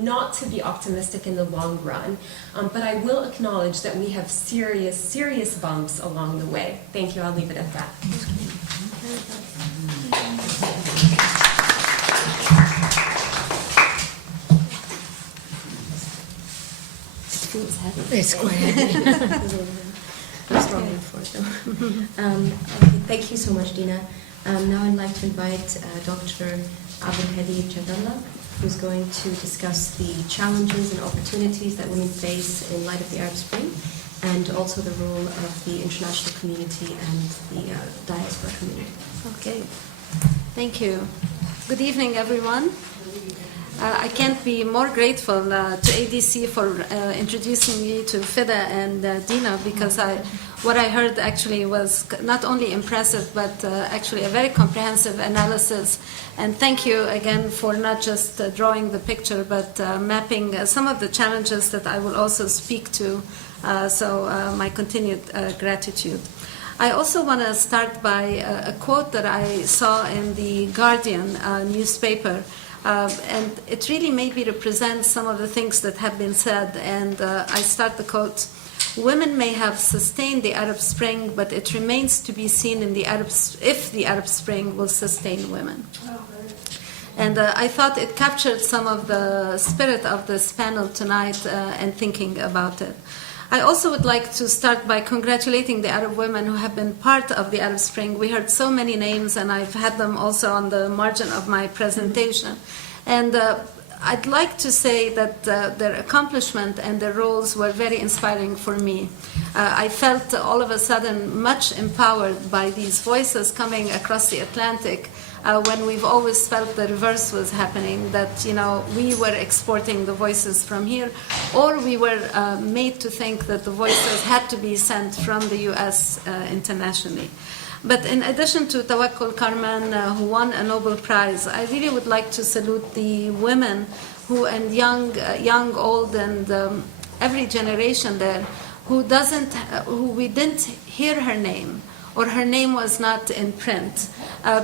not to be optimistic in the long run, but I will acknowledge that we have serious bumps along the way. Thank you. I'll leave it at that. It's quite heavy. Thank you so much, Dina. Now I'd like to invite Dr. Abdelhadi Jadallah, who's going to discuss the challenges and opportunities that women face in light of the Arab Spring, and also the role of the international community and the diaspora community. Okay, thank you. Good evening, everyone. I can't be more grateful to ADC for introducing me to Fida and Dina, because what I heard actually was not only impressive, but actually a very comprehensive analysis. And thank you again for not just drawing the picture, but mapping some of the challenges that I will also speak to. So my continued gratitude. I also want to start by a quote that I saw in the Guardian newspaper. And it really maybe represents some of the things that have been said. And I start the quote: "Women may have sustained the Arab Spring, but it remains to be seen if the Arab Spring will sustain women." And I thought it captured some of the spirit of this panel tonight and thinking about it. I also would like to start by congratulating the Arab women who have been part of the Arab Spring. We heard so many names, and I've had them also on the margin of my presentation. And I'd like to say that their accomplishment and their roles were very inspiring for me. I felt all of a sudden much empowered by these voices coming across the Atlantic, when we've always felt the reverse was happening, that we were exporting the voices from here, or we were made to think that the voices had to be sent from the U.S. Internationally. But in addition to Tawakkul Karman, who won a Nobel Prize, I really would like to salute the women who, and young, old, and every generation there, who we didn't hear her name, or her name was not in print.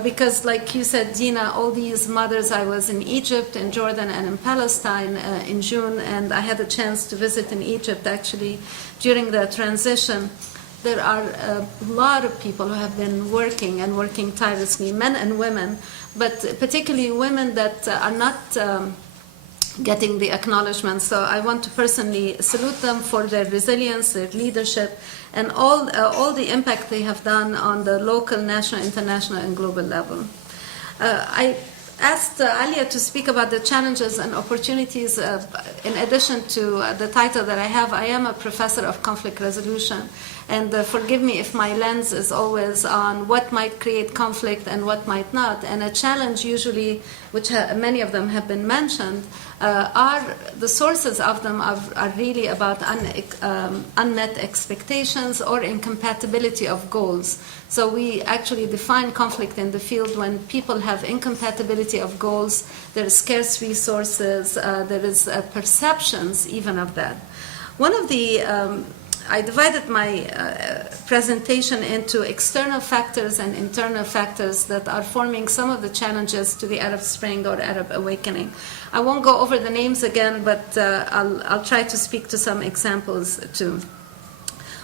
Because like you said, Dina, all these mothers, I was in Egypt, in Jordan, and in Palestine in June, and I had a chance to visit in Egypt actually during the transition. There are a lot of people who have been working tirelessly, men and women, but particularly women that are not getting the acknowledgement. So I want to personally salute them for their resilience, their leadership, and all the impact they have done on the local, national, international, and global level. I asked Alia to speak about the challenges and opportunities. In addition to the title that I have, I am a professor of conflict resolution. And forgive me if my lens is always on what might create conflict and what might not. And a challenge usually, which many of them have been mentioned, are the sources of them are really about unmet expectations or incompatibility of goals. So we actually define conflict in the field when people have incompatibility of goals, there is scarce resources, there is perceptions even of that. One of the I divided my presentation into external factors and internal factors that are forming some of the challenges to the Arab Spring or Arab Awakening. I won't go over the names again, but I'll try to speak to some examples too.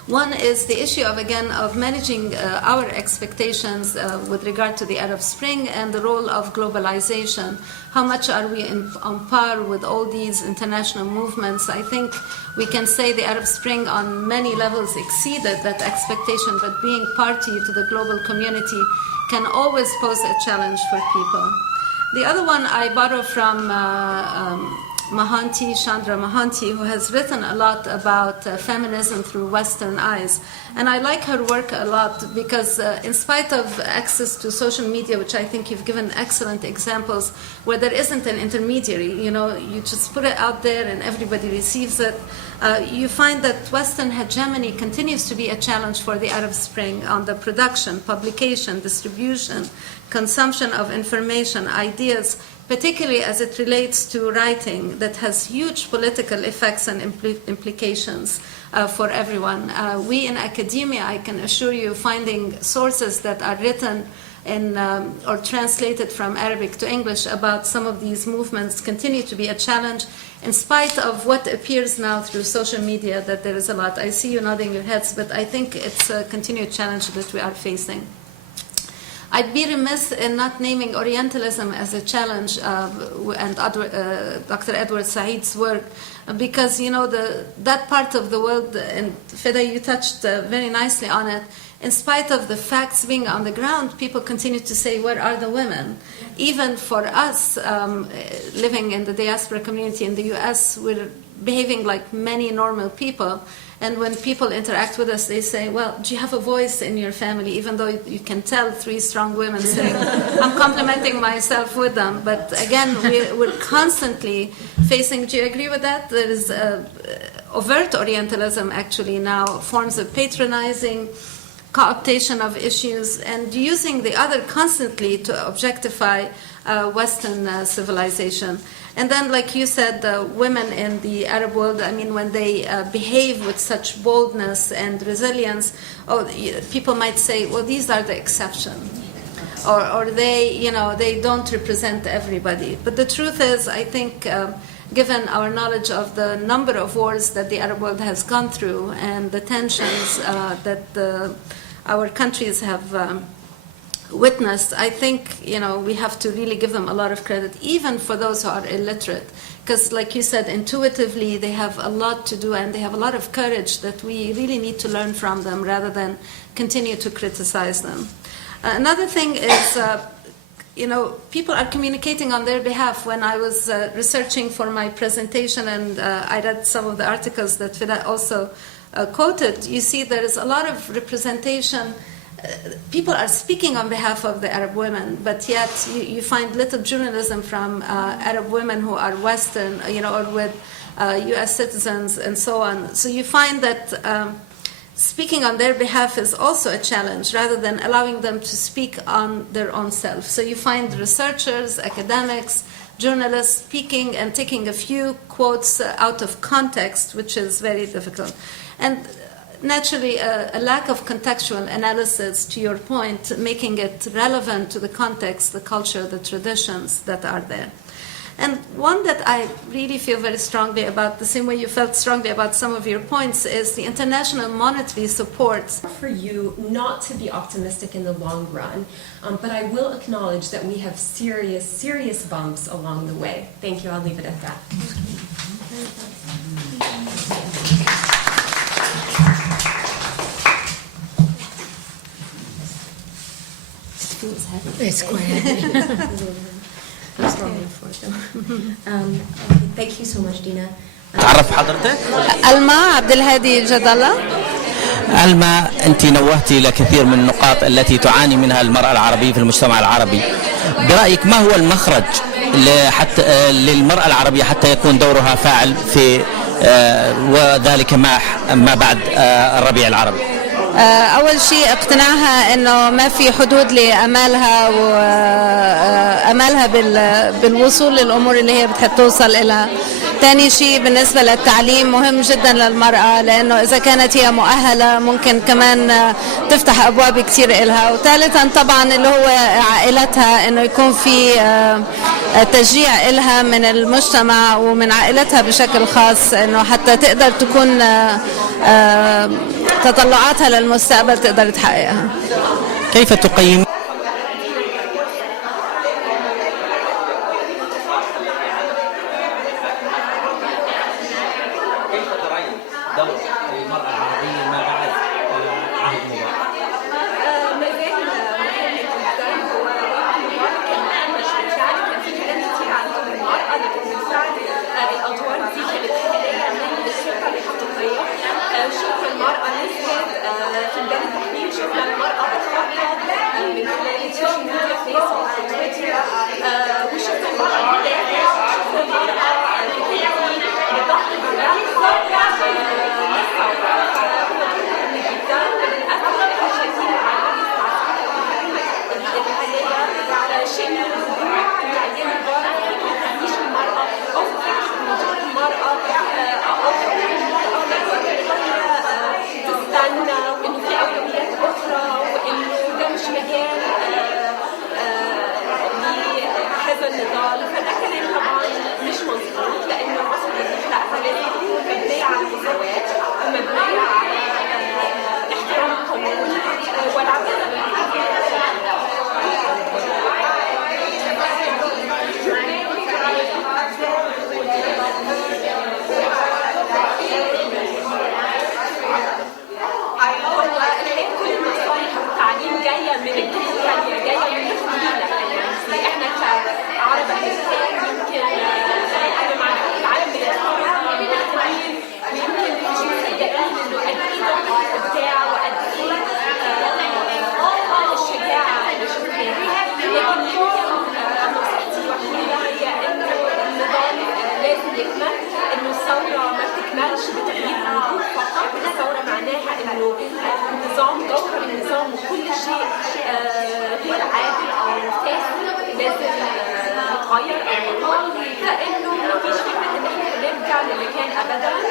One is the issue of managing our expectations with regard to the Arab Spring and the role of globalization. How much are we on par with all these international movements? I think we can say the Arab Spring on many levels exceeded that expectation, but being party to the global community can always pose a challenge for people. The other one I borrow from Chandra Mohanty, who has written a lot about feminism through Western eyes. And I like her work a lot because in spite of access to social media, which I think you've given excellent examples, where there isn't an intermediary, you just put it out there and everybody receives it, you find that Western hegemony continues to be a challenge for the Arab Spring on the production, publication, distribution, consumption of information, ideas, particularly as it relates to writing that has huge political effects and implications for everyone. We in academia, I can assure you, finding sources that are written or translated from Arabic to English about some of these movements continue to be a challenge in spite of what appears now through social media that there is a lot. I see you nodding your heads, but I think it's a continued challenge that we are facing. I'd be remiss in not naming Orientalism as a challenge and Dr. Edward Said's work, because that part of the world, and Fida, you touched very nicely on it. In spite of the facts being on the ground, people continue to say, where are the women? Even for us living in the diaspora community in the US, we're behaving like many normal people. And when people interact with us, they say, well, do you have a voice in your family? Even though you can tell 3 strong women saying, I'm complimenting myself with them. But again, we're constantly facing, do you agree with that? There is overt Orientalism actually now, forms of patronizing, co-optation of issues, and using the other constantly to objectify Western civilization. And then, like you said, the women in the Arab world, I mean, when they behave with such boldness and resilience, people might say, well, these are the exception. Or they don't represent everybody. But the truth is, I think, given our knowledge of the number of wars that the Arab world has gone through and the tensions that our countries have witnessed, I think we have to really give them a lot of credit, even for those who are illiterate, because like you said, intuitively they have a lot to do and they have a lot of courage that we really need to learn from them rather than continue to criticize them. Another thing is people are communicating on their behalf. When I was researching for my presentation and I read some of the articles that Fida also quoted, you see there is a lot of representation. People are speaking on behalf of the Arab women, but yet you find little journalism from Arab women who are Western, or with U.S. citizens and so on. So you find that speaking on their behalf is also a challenge, rather than allowing them to speak on their own self. So you find researchers, academics, journalists speaking and taking a few quotes out of context, which is very difficult. And naturally, a lack of contextual analysis, to your point, making it relevant to the context, the culture, the traditions that are there. And one that I really feel very strongly about, the same way you felt strongly about some of your points, is the international monetary support. For you not to be optimistic in the long run, but I will acknowledge that we have serious bumps along the way. Thank you. I'll leave it at that. It's quite heavy. I'm strongly for them. Thank you so much, Dina. تعرف حضرتك؟ ألما عبد الهادي جدلة. ألما، أنت نوهتي إلى كثير من النقاط التي تعاني منها المرأة العربية في المجتمع العربي. برأيك ما هو المخرج للمرأة العربية حتى يكون دورها فاعل في وذلك ما بعد الربيع العربي؟ أول شيء اقتناعها إنه ما في حدود لأمالها وأمالها بالوصول للأمور اللي هي بتحب توصل إلها. ثاني شيء بالنسبة للتعليم مهم جدا للمرأة، لأنه إذا كانت هي مؤهلة ممكن كمان تفتح أبواب كتير إلها. وثالثا طبعا اللي هو عائلتها، إنه يكون في تشجيع إلها من المجتمع ومن عائلتها بشكل خاص، إنه حتى تقدر تكون تطلعاتها للمستقبل تقدر تحققها. كيف تقيم دور المرأة العربية ما بعد عهد مبارك؟ شوف المرأة نزلت في مجال التحليل، شفنا المرأة بتخطط من خلال السوشيال ميديا، فيسبوك وتويتر، وشفنا المرأة بتدافع، شفنا المرأة بتحكي بضغط البنات للثورة. مكان أبدا